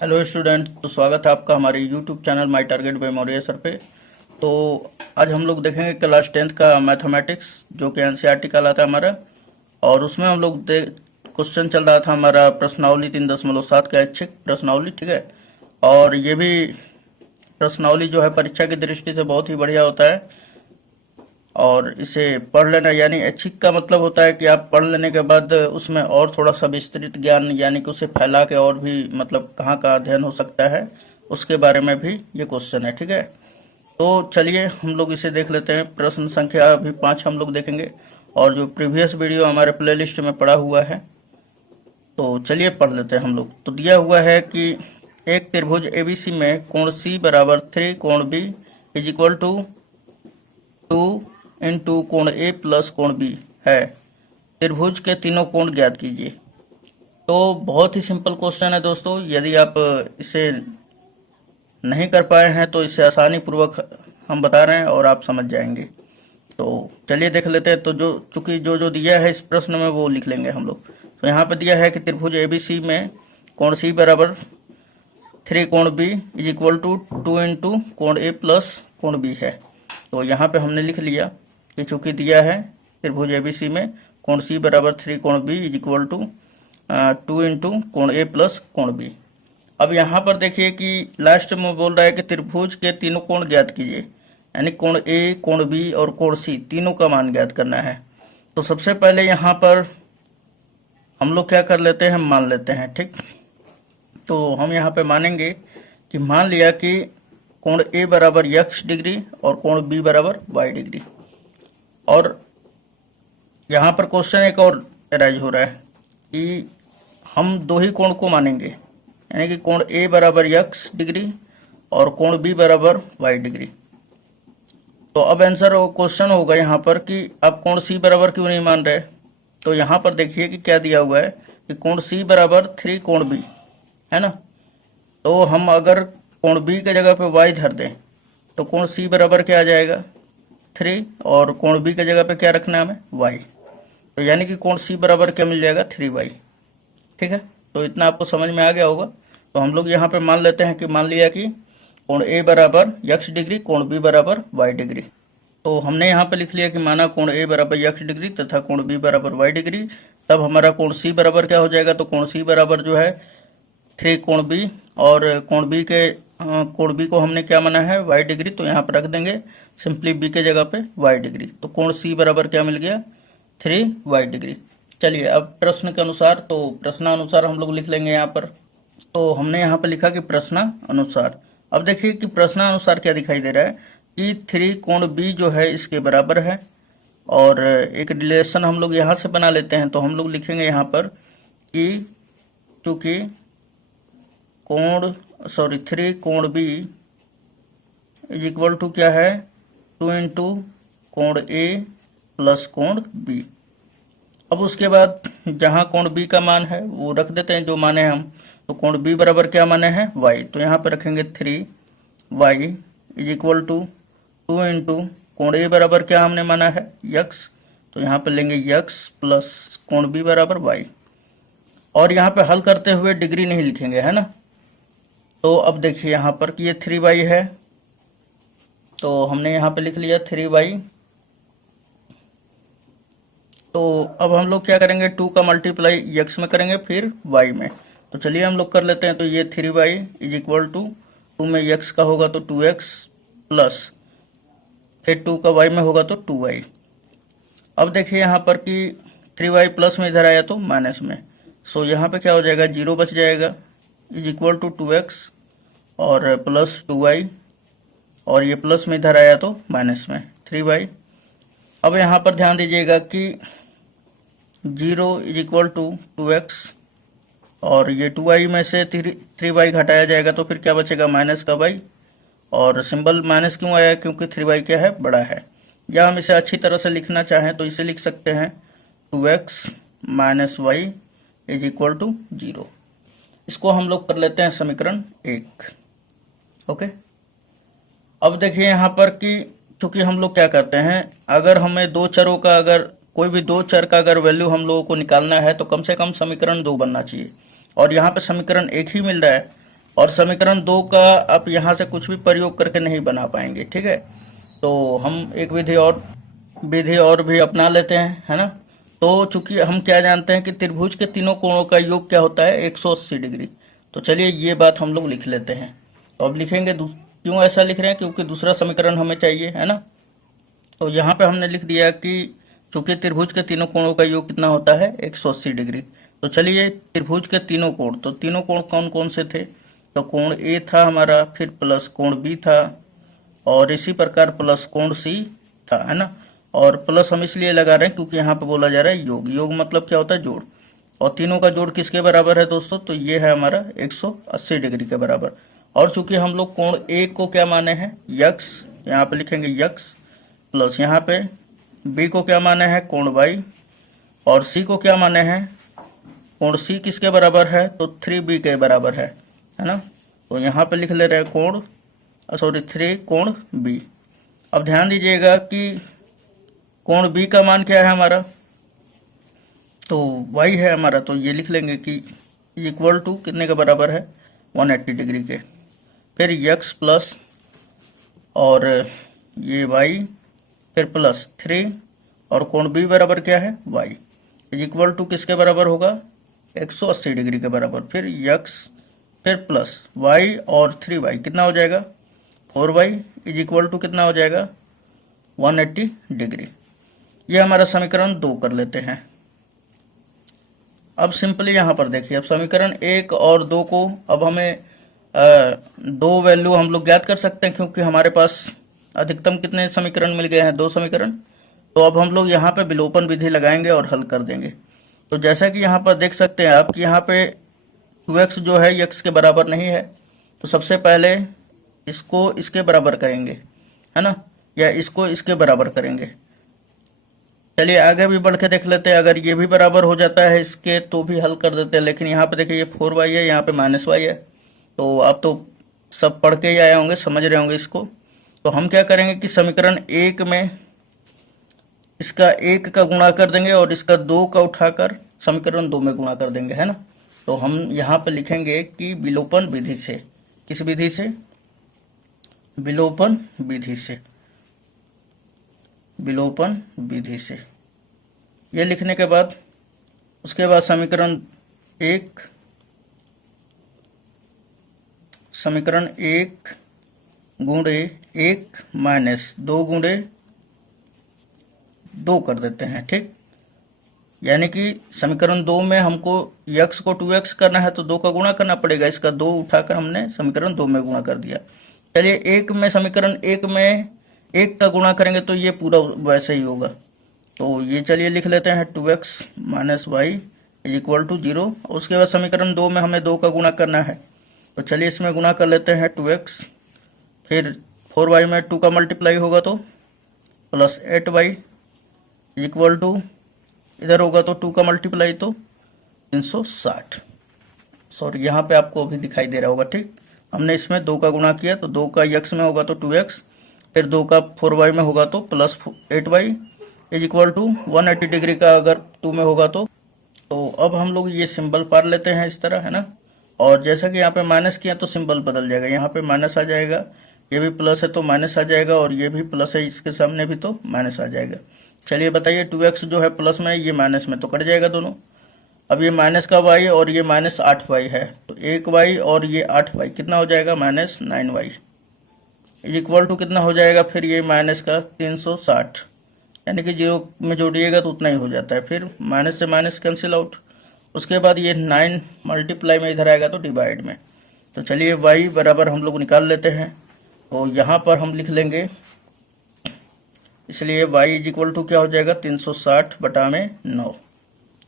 Hello student, तो स्वागत है आपका हमारे YouTube channel my target by Maurya sir पे। तो आज हम लोग देखेंगे क्लास 10th का मैथमेटिक्स, जो कि एनसीईआरटी कहलाता है हमारा। और उसमें हम लोग क्वेश्चन चल रहा था हमारा प्रश्नावली 3.7 का ऐच्छिक प्रश्नावली, ठीक है। और ये भी प्रश्नावली जो है परीक्षा की दृष्टि से बहुत ही बढ़िया होता है। और इसे पढ़ लेना, यानी ऐच्छिक का मतलब होता है कि आप पढ़ लेने के बाद उसमें और थोड़ा सा विस्तृत ज्ञान, यानी कि उसे फैला के और भी मतलब कहाँ का अध्ययन हो सकता है उसके बारे में भी ये क्वेश्चन है, ठीक है। तो चलिए हम लोग इसे देख लेते हैं। प्रश्न संख्या अभी 5 हम लोग देखेंगे, और जो प्रीवियस वीडियो हमारे प्लेलिस्ट में पड़ा हुआ है, तो चलिए पढ़ लेते हैं हम लोग। तो दिया हुआ है कि एक त्रिभुज एबीसी में कोण सी बराबर 3 कोण B is equal to 2 into कोण ए प्लस कोण बी है। त्रिभुज के तीनों कोण ज्ञात कीजिए। तो बहुत ही सिंपल क्वेश्चन है दोस्तों। यदि आप इसे नहीं कर पाए हैं तो इसे आसानी पूर्वक हम बता रहे हैं और आप समझ जाएंगे। तो चलिए देख लेते हैं। तो चूंकि जो दिया है इस प्रश्न में वो लिख लेंगे हम लोग। तो यहाँ पे दिया है कि त्रिभुज एबीसी में कोण सी बराबर 3 कोण B is equal to 2 into कोण ए प्लस कोण बी है। तो यहाँ पे हमने लिख लिया कि चूंकि दिया है त्रिभुज एबीसी में कोण सी बराबर 3 कोण B is equal to 2 into कोण ए प्लस कोण बी। अब यहाँ पर देखिए कि लास्ट में बोल रहा है कि त्रिभुज के तीनों कोण ज्ञात कीजिए, यानी कोण ए, कोण बी और कोण सी तीनों का मान ज्ञात करना है। तो सबसे पहले यहाँ पर हम लोग क्या कर लेते हैं, मान लेते हैं, ठीक। तो हम यहाँ पे मानेंगे कि मान लिया कि कोण ए बराबर x डिग्री और कोण बी बराबर y डिग्री। और यहाँ पर क्वेश्चन एक और अराइज हो रहा है कि हम दो ही कोण को मानेंगे, यानी कि कोण ए बराबर x डिग्री और कोण बी बराबर y डिग्री। तो अब आंसर क्वेश्चन होगा यहाँ पर कि आप कोण सी बराबर क्यों नहीं मान रहे। तो यहाँ पर देखिए कि क्या दिया हुआ है कि कोण सी बराबर 3 कोण बी है ना। तो हम अगर कोण बी के जगह पे y धर दें तो कोण सी बराबर क्या आ जाएगा 3, और कोण बी के जगह पे क्या रखना है हमें y। तो यानी कि कोण सी बराबर क्या मिल जाएगा 3y, ठीक है। तो इतना आपको समझ में आ गया होगा। तो हम लोग यहाँ पे मान लेते हैं कि मान लिया कि कोण ए बराबर x डिग्री, कोण बी बराबर y डिग्री। तो हमने यहाँ पे लिख लिया कि माना कोण ए बराबर x डिग्री तथा कोण बी बराबर y डिग्री। तब हमारा कोण सी बराबर क्या हो जाएगा, तो कोण सी बराबर जो है 3 कोण बी, और कोण बी को हमने क्या माना है y डिग्री। तो यहाँ पर रख देंगे सिंपली b के जगह पे y डिग्री। तो कोण सी बराबर क्या मिल गया 3y डिग्री। चलिए अब प्रश्न के अनुसार, तो प्रश्नानुसार हम लोग लिख लेंगे यहाँ पर। तो हमने यहाँ पर लिखा कि प्रश्नानुसार। अब देखिए कि प्रश्नानुसार क्या दिखाई दे रहा है कि 3 कोण बी जो है इसके बराबर है। और एक रिलेशन हम लोग यहाँ से बना लेते हैं। तो हम लोग लिखेंगे यहाँ पर कि चूंकि 3 कोण बी इज इक्वल टू क्या है 2 इंटू कोण ए प्लस कोण बी। अब उसके बाद जहाँ कोण बी का मान है वो रख देते हैं जो माने हम। तो कोण बी बराबर क्या माने हैं y। तो यहाँ पर रखेंगे 3y is equal to 2 into कोण ए बराबर क्या हमने माना है x। तो यहाँ पर लेंगे x प्लस कोण बी बराबर y। और यहाँ पे हल करते हुए डिग्री नहीं लिखेंगे, है ना। तो अब देखिए यहाँ पर कि ये 3y है, तो हमने यहाँ पे लिख लिया 3y। तो अब हम लोग क्या करेंगे 2 का मल्टीप्लाई x में करेंगे फिर y में। तो चलिए हम लोग कर लेते हैं। तो ये 3y इज इक्वल टू 2 में x का होगा तो 2x प्लस फिर 2 का y में होगा तो 2y। अब देखिए यहाँ पर कि 3y प्लस में इधर आया तो माइनस में। सो यहाँ पे क्या हो जाएगा 0 बच जाएगा इज इक्वल टू 2x और प्लस 2y, और ये प्लस में इधर आया तो माइनस में 3y। अब यहाँ पर ध्यान दीजिएगा कि 0 इज इक्वल टू 2x, और ये 2y में से 3y घटाया जाएगा तो फिर क्या बचेगा माइनस का y। और सिंबल माइनस क्यों आया, क्योंकि 3y क्या है बड़ा है। या हम इसे अच्छी तरह से लिखना चाहें तो इसे लिख सकते हैं 2x minus y is equal to 0। इसको हम लोग कर लेते हैं समीकरण 1। ओके। अब देखिए यहाँ पर कि चूंकि हम लोग क्या करते हैं, अगर हमें दो चरों का, अगर कोई भी दो चर का अगर वैल्यू हम लोगों को निकालना है तो कम से कम समीकरण 2 बनना चाहिए। और यहाँ पे समीकरण 1 ही मिल रहा है, और समीकरण 2 का आप यहाँ से कुछ भी प्रयोग करके नहीं बना पाएंगे, ठीक है। तो हम एक विधि और भी अपना लेते हैं, है ना। तो चूंकि हम क्या जानते हैं कि त्रिभुज के तीनों कोणों का योग क्या होता है, 180 डिग्री। तो चलिए ये बात हम लोग लिख लेते हैं। तो अब लिखेंगे, क्यों ऐसा लिख रहे हैं, क्योंकि दूसरा समीकरण हमें चाहिए, है ना। तो यहाँ पे हमने लिख दिया कि चूंकि त्रिभुज के तीनों कोणों का योग कितना होता है, 180 डिग्री। तो चलिए त्रिभुज के तीनों कोण, तो तीनों कोण कौन कौन से थे, तो कोण ए था हमारा, फिर प्लस कोण बी था, और इसी प्रकार प्लस कोण सी था, है ना। और प्लस हम इसलिए लगा रहे हैं क्योंकि यहाँ पे बोला जा रहा है योग। योग मतलब क्या होता है, जोड़। और तीनों का जोड़ किसके बराबर है दोस्तों, तो ये है हमारा 180 डिग्री के बराबर। और चूंकि हम लोग कोण ए को क्या माने हैं, यक्स, यहाँ पे लिखेंगे यक्स, प्लस यहाँ पे बी को क्या माने हैं, कोण वाई, और सी को क्या माने हैं, कोण सी किसके बराबर है, तो 3b के बराबर है ना। तो यहाँ पे लिख ले रहे हैं कोण 3 कोण बी। अब ध्यान दीजिएगा कि कोण बी का मान क्या है हमारा, तो y है हमारा। तो ये लिख लेंगे कि इक्वल टू कितने के बराबर है, 180 डिग्री के। फिर यक्स प्लस और ये y, फिर प्लस 3, और कोण बी बराबर क्या है, y इज इक्वल टू किसके बराबर होगा, 180 डिग्री के बराबर। फिर यक्स, फिर प्लस y और 3y कितना हो जाएगा, 4y इज इक्वल टू कितना हो जाएगा, 180 डिग्री। ये हमारा समीकरण 2 कर लेते हैं। अब सिंपली यहाँ पर देखिए, अब समीकरण 1 और 2 को अब हमें दो वैल्यू हम लोग ज्ञात कर सकते हैं, क्योंकि हमारे पास अधिकतम कितने समीकरण मिल गए हैं, 2 समीकरण। तो अब हम लोग यहाँ पे विलोपन विधि लगाएंगे और हल कर देंगे। तो जैसा कि यहाँ पर देख सकते हैं आप कि यहाँ पे 2x जो है x के बराबर नहीं है, तो सबसे पहले इसको इसके बराबर करेंगे, है ना, या इसको इसके बराबर करेंगे। चलिए आगे भी बढ़ के देख लेते हैं, अगर ये भी बराबर हो जाता है इसके तो भी हल कर देते हैं। लेकिन यहाँ पे देखिए ये 4y है, यहाँ पे -y है। तो आप तो सब पढ़ के ही आए होंगे, समझ रहे होंगे इसको। तो हम क्या करेंगे कि समीकरण 1 में इसका 1 का गुणा कर देंगे और इसका 2 का उठाकर समीकरण 2 में गुणा कर देंगे, है ना। तो हम यहाँ पे लिखेंगे कि विलोपन विधि से, किस विधि से, विलोपन विधि से, विलोपन विधि से। ये लिखने के बाद उसके बाद समीकरण 1 गुणे 1 माइनस 2 गुणे 2 कर देते हैं, ठीक। यानी कि समीकरण 2 में हमको x को 2x करना है तो 2 का गुणा करना पड़ेगा। इसका 2 उठाकर हमने समीकरण 2 में गुणा कर दिया। चलिए समीकरण 1 में 1 का गुणा करेंगे तो ये पूरा वैसे ही होगा। तो ये चलिए लिख लेते हैं 2x minus Y is equal to 0। उसके बाद समीकरण 2 में हमें 2 का गुणा करना है, तो चलिए इसमें गुणा कर लेते हैं 2x, फिर 4y में 2 का मल्टीप्लाई होगा तो plus 8y is equal to, इधर होगा तो 2 का मल्टीप्लाई तो 360। सॉरी यहाँ पे आपको अभी दिखाई दे रहा होगा, ठीक। हमने इसमें 2 का गुणा किया तो 2 का x में होगा तो 2x, फिर 2 का 4y में होगा तो plus 8y is equal to 180 degree का अगर 2 में होगा तो अब हम लोग ये सिंबल पार लेते हैं इस तरह, है ना। और जैसा कि यहाँ पे माइनस किया तो सिंबल बदल जाएगा, यहाँ पे माइनस आ जाएगा, ये भी प्लस है तो माइनस आ जाएगा, और ये भी प्लस है इसके सामने भी तो माइनस आ जाएगा। चलिए बताइए 2x जो है प्लस में, ये माइनस में तो कट जाएगा दोनों। अब ये माइनस का y और ये माइनस 8y है, तो 1y और ये 8y कितना हो जाएगा, minus 9y is equal to कितना हो जाएगा, फिर ये माइनस का 360, यानी कि 0 में जोड़िएगा तो उतना ही हो जाता है। फिर माइनस से माइनस कैंसिल आउट। उसके बाद ये 9 मल्टीप्लाई में इधर आएगा तो डिवाइड में। तो चलिए y बराबर हम लोग निकाल लेते हैं। तो यहाँ पर हम लिख लेंगे, इसलिए y इज इक्वल टू क्या हो जाएगा, 360 बटा में 9।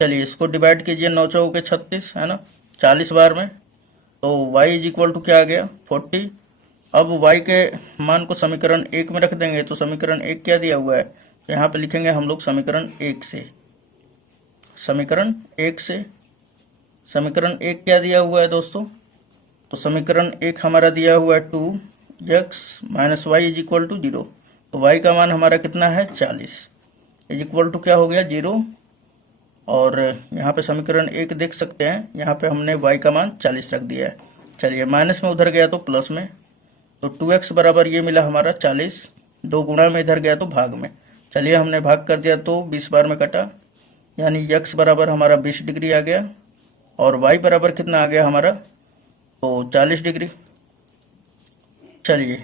चलिए इसको डिवाइड कीजिए, 9 चौके 36, है ना, 40 बार में। तो y इज इक्वल टू क्या आ गया, 40। अब y के मान को समीकरण 1 में रख देंगे। तो समीकरण 1 क्या दिया हुआ है, यहाँ पे लिखेंगे हम लोग समीकरण 1 से, समीकरण 1 क्या दिया हुआ है दोस्तों, तो समीकरण 1 हमारा दिया हुआ है 2x minus Y is equal to 0। तो y का मान हमारा कितना है, 40 इज इक्वल टू क्या हो गया, 0। और यहाँ पे समीकरण 1 देख सकते हैं, यहाँ पे हमने y का मान 40 रख दिया है। चलिए माइनस में उधर गया तो प्लस में, तो 2x बराबर ये मिला हमारा 40, 2 गुणा में इधर गया तो भाग में। चलिए हमने भाग कर दिया तो 20 बार में कटा, यानी x बराबर हमारा 20 डिग्री आ गया और y बराबर कितना आ गया हमारा, तो 40 डिग्री। चलिए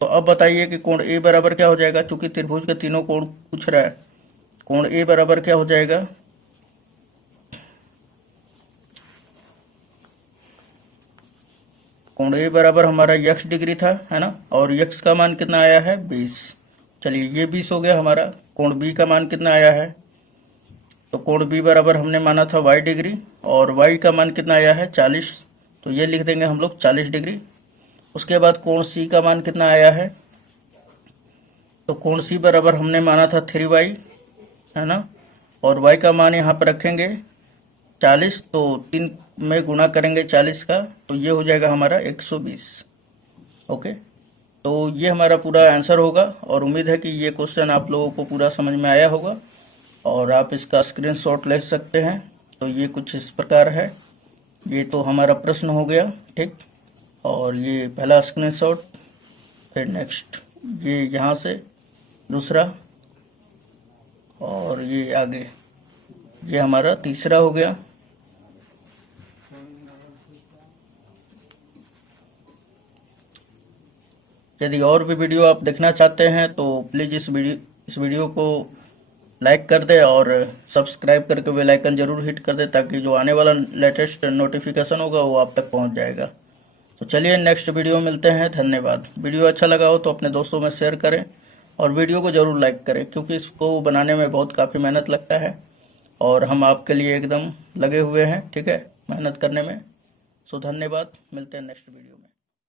तो अब बताइए कि कोण A बराबर क्या हो जाएगा, चूंकि त्रिभुज के तीनों कोण पूछ रहा है, कोण A बराबर क्या हो जाएगा, कोण A बराबर हमारा x डिग्री था, है ना, और x का मान कितना आया है 20। चलिए ये 20 हो गया हमारा। कोण B का मान कितना आया है, तो कोण B बराबर हमने माना था y डिग्री और y का मान कितना आया है 40, तो ये लिख देंगे हम लोग 40 डिग्री। उसके बाद कोण C का मान कितना आया है, तो कोण C बराबर हमने माना था 3y, है ना, और y का मान यहाँ पर रखेंगे 40, तो 3 में गुणा करेंगे 40 का, तो ये हो जाएगा हमारा 120। ओके, तो ये हमारा पूरा आंसर होगा और उम्मीद है कि ये क्वेश्चन आप लोगों को पूरा समझ में आया होगा और आप इसका स्क्रीनशॉट ले सकते हैं। तो ये कुछ इस प्रकार है, ये तो हमारा प्रश्न हो गया, ठीक, और ये पहला स्क्रीनशॉट, फिर नेक्स्ट ये यहाँ से दूसरा, और ये आगे ये हमारा तीसरा हो गया। यदि और भी वीडियो आप देखना चाहते हैं तो प्लीज़ इस वीडियो को लाइक कर दें और सब्सक्राइब करके बेल आइकन जरूर हिट कर दें, ताकि जो आने वाला लेटेस्ट नोटिफिकेशन होगा वो आप तक पहुंच जाएगा। तो चलिए नेक्स्ट वीडियो मिलते हैं, धन्यवाद। वीडियो अच्छा लगा हो तो अपने दोस्तों में शेयर करें और वीडियो को ज़रूर लाइक करें, क्योंकि इसको बनाने में बहुत काफ़ी मेहनत लगता है और हम आपके लिए एकदम लगे हुए हैं, ठीक है, मेहनत करने में। सो धन्यवाद, मिलते हैं नेक्स्ट वीडियो में।